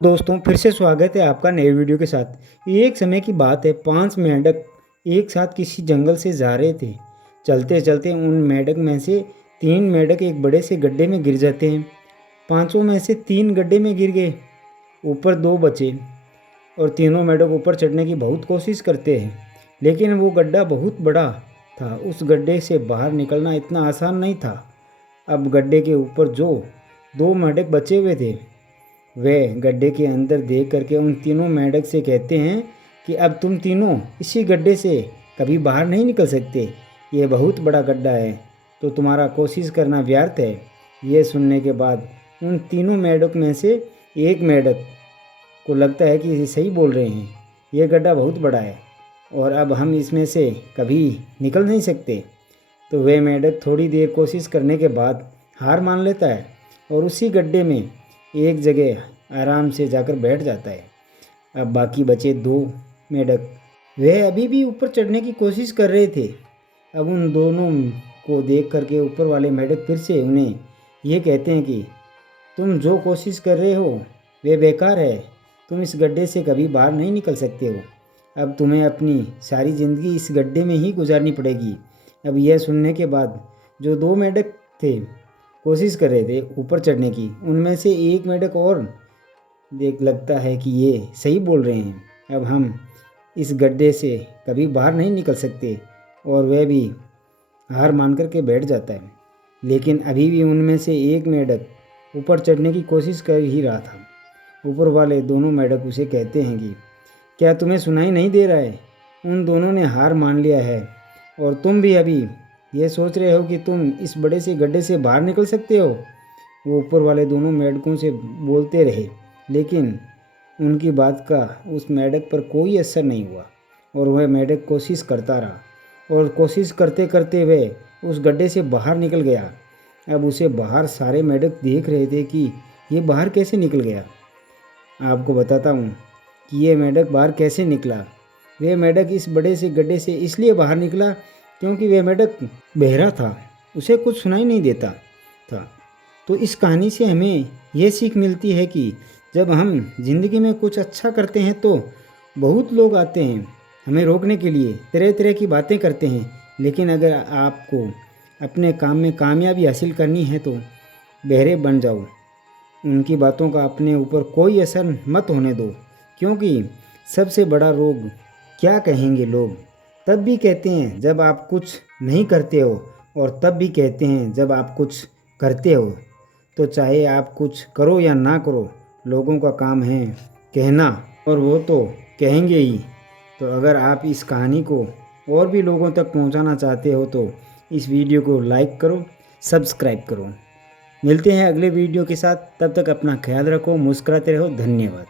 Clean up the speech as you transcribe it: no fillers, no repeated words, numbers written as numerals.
दोस्तों फिर से स्वागत है आपका नए वीडियो के साथ। एक समय की बात है, 5 मेंढक एक साथ किसी जंगल से जा रहे थे। चलते चलते उन मेंढक में से 3 मेंढक एक बड़े से गड्ढे में गिर जाते हैं। पांचों में से 3 गड्ढे में गिर गए, ऊपर 2 बचे और तीनों मेंढक ऊपर चढ़ने की बहुत कोशिश करते हैं, लेकिन वो गड्ढा बहुत बड़ा था। उस गड्ढे से बाहर निकलना इतना आसान नहीं था। अब गड्ढे के ऊपर जो 2 मेंढक बचे हुए थे, वे गड्ढे के अंदर देख करके उन तीनों मेंढक से कहते हैं कि अब तुम तीनों इसी गड्ढे से कभी बाहर नहीं निकल सकते। ये बहुत बड़ा गड्ढा है, तो तुम्हारा कोशिश करना व्यर्थ है। ये सुनने के बाद उन तीनों मेंढक में से एक मेंढक को लगता है कि ये सही बोल रहे हैं, ये गड्ढा बहुत बड़ा है और अब हम इसमें से कभी निकल नहीं सकते। तो वह मेंढक थोड़ी देर कोशिश करने के बाद हार मान लेता है और उसी गड्ढे में एक जगह आराम से जाकर बैठ जाता है। अब बाकी बचे 2 मेंढक, वह अभी भी ऊपर चढ़ने की कोशिश कर रहे थे। अब उन दोनों को देख करके ऊपर वाले मेंढक फिर से उन्हें ये कहते हैं कि तुम जो कोशिश कर रहे हो वे बेकार है, तुम इस गड्ढे से कभी बाहर नहीं निकल सकते हो। अब तुम्हें अपनी सारी ज़िंदगी इस गड्ढे में ही गुजारनी पड़ेगी। अब यह सुनने के बाद जो 2 मेंढक थे कोशिश कर रहे थे ऊपर चढ़ने की, उनमें से एक मेंढक और देख लगता है कि ये सही बोल रहे हैं, अब हम इस गड्ढे से कभी बाहर नहीं निकल सकते और वह भी हार मान कर के बैठ जाता है। लेकिन अभी भी उनमें से एक मेंढक ऊपर चढ़ने की कोशिश कर ही रहा था। ऊपर वाले दोनों मेंढक उसे कहते हैं कि क्या तुम्हें सुनाई नहीं दे रहा है, उन दोनों ने हार मान लिया है और तुम भी अभी ये सोच रहे हो कि तुम इस बड़े से गड्ढे से बाहर निकल सकते हो। वो ऊपर वाले दोनों मेंढकों से बोलते रहे, लेकिन उनकी बात का उस मेंढक पर कोई असर नहीं हुआ और वह मेंढक कोशिश करता रहा और कोशिश करते करते वह उस गड्ढे से बाहर निकल गया। अब उसे बाहर सारे मेंढक देख रहे थे कि ये बाहर कैसे निकल गया। आपको बताता हूँ कि ये मेंढक बाहर कैसे निकला। वह मेंढक इस बड़े से गड्ढे से इसलिए बाहर निकला क्योंकि वह मेंढक बहरा था, उसे कुछ सुनाई नहीं देता था। तो इस कहानी से हमें यह सीख मिलती है कि जब हम ज़िंदगी में कुछ अच्छा करते हैं तो बहुत लोग आते हैं हमें रोकने के लिए, तरह तरह की बातें करते हैं। लेकिन अगर आपको अपने काम में कामयाबी हासिल करनी है तो बहरे बन जाओ, उनकी बातों का अपने ऊपर कोई असर मत होने दो। क्योंकि सबसे बड़ा रोग क्या कहेंगे लोग तब भी कहते हैं जब आप कुछ नहीं करते हो और तब भी कहते हैं जब आप कुछ करते हो। तो चाहे आप कुछ करो या ना करो, लोगों का काम है कहना और वो तो कहेंगे ही। तो अगर आप इस कहानी को और भी लोगों तक पहुंचाना चाहते हो तो इस वीडियो को लाइक करो, सब्सक्राइब करो। मिलते हैं अगले वीडियो के साथ, तब तक अपना ख्याल रखो, मुस्कुराते रहो। धन्यवाद।